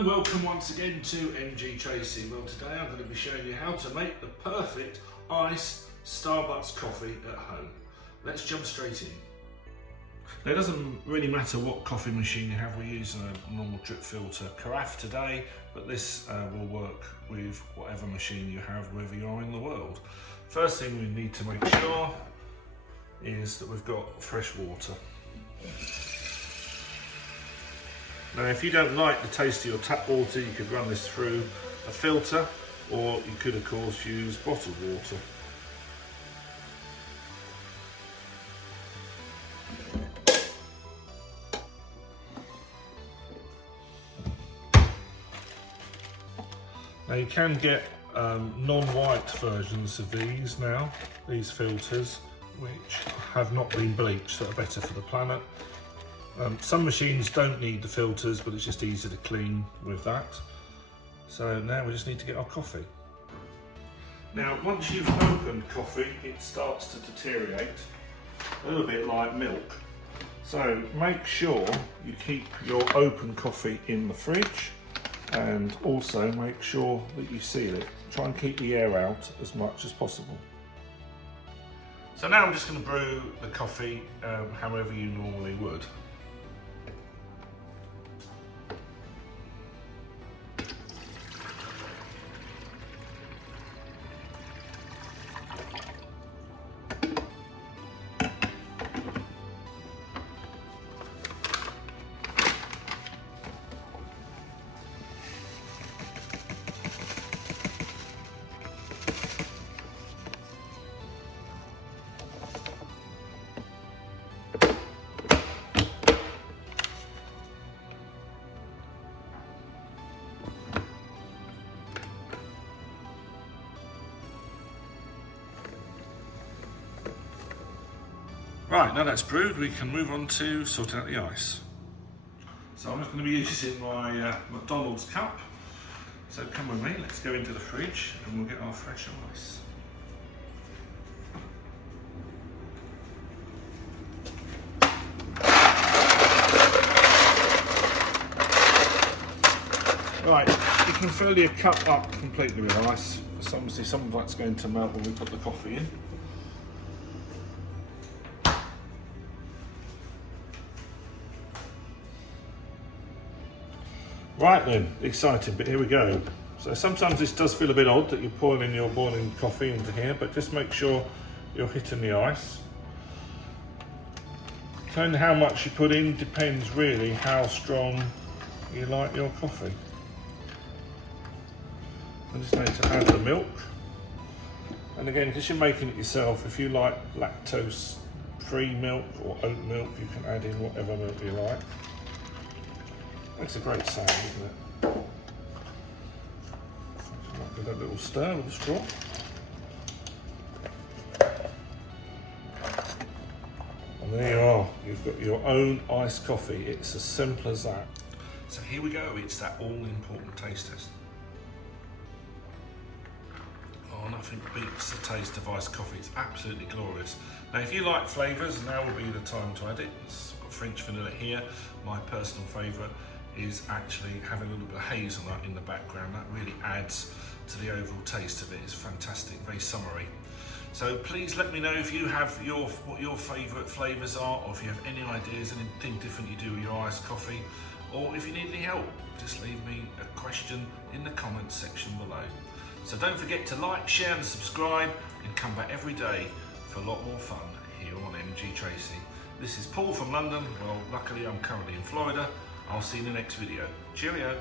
And welcome once again to MGTracey. Well, today I'm going to be showing you how to make the perfect iced Starbucks coffee at home. Let's jump straight in. Now, it doesn't really matter what coffee machine you have. We're using a normal drip filter carafe today, but this will work with whatever machine you have wherever you are in the world. First thing we need to make sure is that we've got fresh water. Now, if you don't like the taste of your tap water, you could run this through a filter, or you could of course use bottled water. Now, you can get non-white versions of these filters, which have not been bleached, that are better for the planet. Some machines don't need the filters, but it's just easier to clean with that. So now we just need to get our coffee. Now, once you've opened coffee, it starts to deteriorate, a little bit like milk. So make sure you keep your open coffee in the fridge, and also make sure that you seal it. Try and keep the air out as much as possible. So now I'm just going to brew the coffee however you normally would. Right, now that's brewed, we can move on to sorting out the ice. So I'm just going to be using my McDonald's cup. So come with me, let's go into the fridge and we'll get our fresh ice. Right, you can fill your cup up completely with ice. So obviously some of that's going to melt when we put the coffee in. Right then, exciting, but here we go. So sometimes this does feel a bit odd that you're pouring your boiling coffee into here, but just make sure you're hitting the ice. And how much you put in depends really how strong you like your coffee. I just need to add the milk. And again, because you're making it yourself, if you like lactose-free milk or oat milk, you can add in whatever milk you like. Makes a great sound, doesn't it? Might give that a little stir with a straw. And there you are, you've got your own iced coffee. It's as simple as that. So here we go, it's that all-important taste test. Oh, nothing beats the taste of iced coffee. It's absolutely glorious. Now, if you like flavours, now would be the time to add it. It's got French vanilla here. My personal favourite is actually having a little bit of hazelnut in the background. That really adds to the overall taste of it. It's fantastic, very summery. So please let me know if you have what your favourite flavours are, or if you have any ideas, anything different you do with your iced coffee, or if you need any help, just leave me a question in the comments section below. So don't forget to like, share and subscribe, and come back every day for a lot more fun here on MGTracey. This is Paul from London. Well, luckily I'm currently in Florida. I'll see you in the next video. Cheerio.